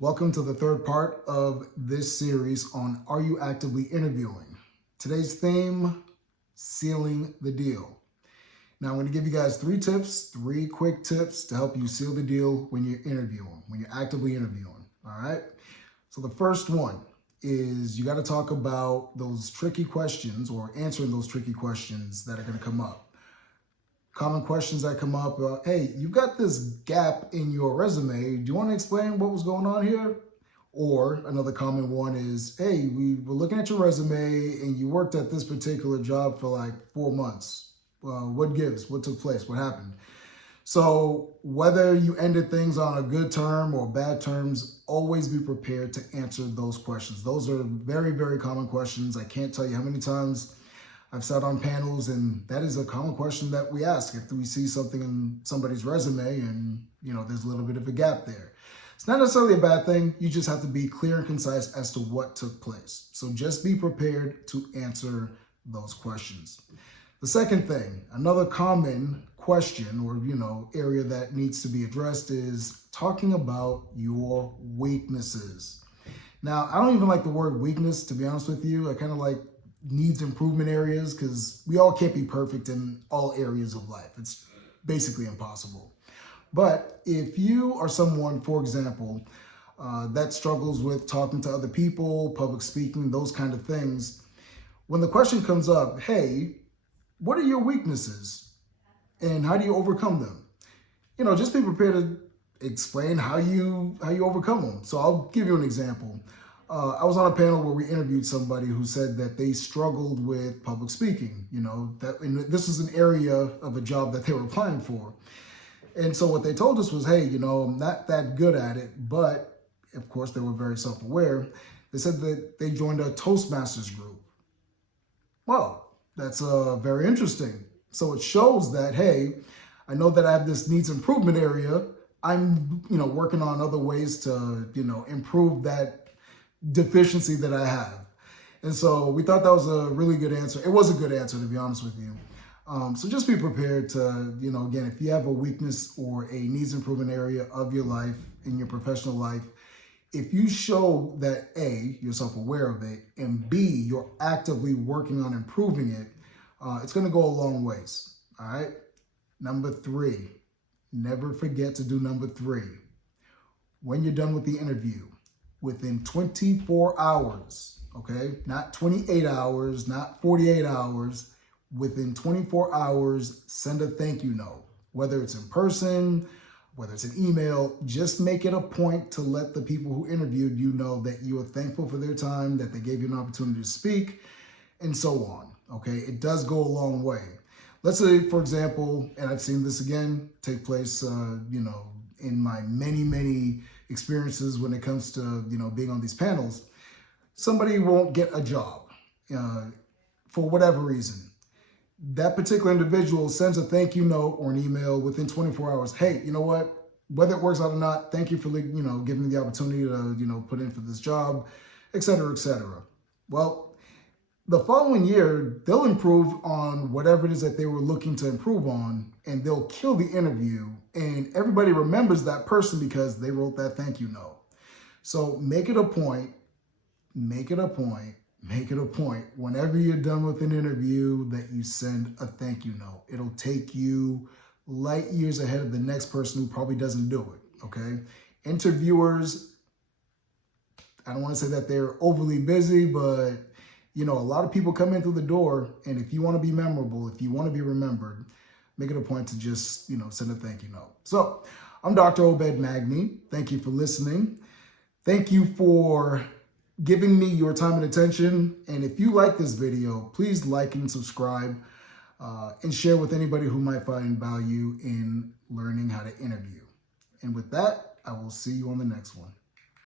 Welcome to the third part of this series on Are You Actively Interviewing? Today's theme, sealing the deal. Now I'm going to give you guys three quick tips to help you seal the deal when you're interviewing, when you're actively interviewing, all right? So the first one is you got to talk about those tricky questions or answering those tricky questions that are going to come up. Common questions that come up, hey, you've got this gap in your resume. Do you want to explain what was going on here? Or another common one is, hey, we were looking at your resume and you worked at this particular job for like 4 months. What gives? What took place? What happened? So whether you ended things on a good term or bad terms, always be prepared to answer those questions. Those are very, very common questions. I can't tell you how many times I've sat on panels, and that is a common question that we ask if we see something in somebody's resume and, there's a little bit of a gap there. It's not necessarily a bad thing. You just have to be clear and concise as to what took place. So just be prepared to answer those questions. The second thing, another common question or, area that needs to be addressed is talking about your weaknesses. Now, I don't even like the word weakness, to be honest with you. I kind of like needs improvement areas because we all can't be perfect in all areas of life. It's basically impossible. But if you are someone, for example, that struggles with talking to other people, public speaking, those kind of things, when the question comes up, hey, what are your weaknesses and how do you overcome them? Just be prepared to explain how you overcome them. So I'll give you an example. I was on a panel where we interviewed somebody who said that they struggled with public speaking, and this was an area of a job that they were applying for. And so what they told us was, hey, I'm not that good at it, but of course they were very self-aware. They said that they joined a Toastmasters group. Well, that's very interesting. So it shows that, hey, I know that I have this needs improvement area. I'm, working on other ways to, improve that deficiency that I have. And so we thought that was a really good answer. It was a good answer, to be honest with you. So just be prepared to, again, if you have a weakness or a needs improvement area of your life, in your professional life, if you show that A, you're self-aware of it, and B, you're actively working on improving it, it's going to go a long ways. All right. Number 3, never forget to do number 3. When you're done with the interview, within 24 hours, okay? Not 28 hours, not 48 hours. Within 24 hours, send a thank you note. Whether it's in person, whether it's an email, just make it a point to let the people who interviewed you know that you are thankful for their time, that they gave you an opportunity to speak, and so on, okay? It does go a long way. Let's say, for example, and I've seen this again take place, in my many experiences when it comes to, being on these panels, somebody won't get a job for whatever reason. That particular individual sends a thank you note or an email within 24 hours. Hey, you know what? Whether it works out or not, thank you for, giving me the opportunity to, put in for this job, et cetera, et cetera. Well, the following year, they'll improve on whatever it is that they were looking to improve on, and they'll kill the interview. And everybody remembers that person because they wrote that thank you note. So make it a point, whenever you're done with an interview, that you send a thank you note. It'll take you light years ahead of the next person who probably doesn't do it, okay? Interviewers, I don't want to say that they're overly busy, but a lot of people come in through the door, and if you want to be memorable, if you want to be remembered, make it a point to just, send a thank you note. So I'm Dr. Obed Magni. Thank you for listening. Thank you for giving me your time and attention. And if you like this video, please like and subscribe and share with anybody who might find value in learning how to interview. And with that, I will see you on the next one.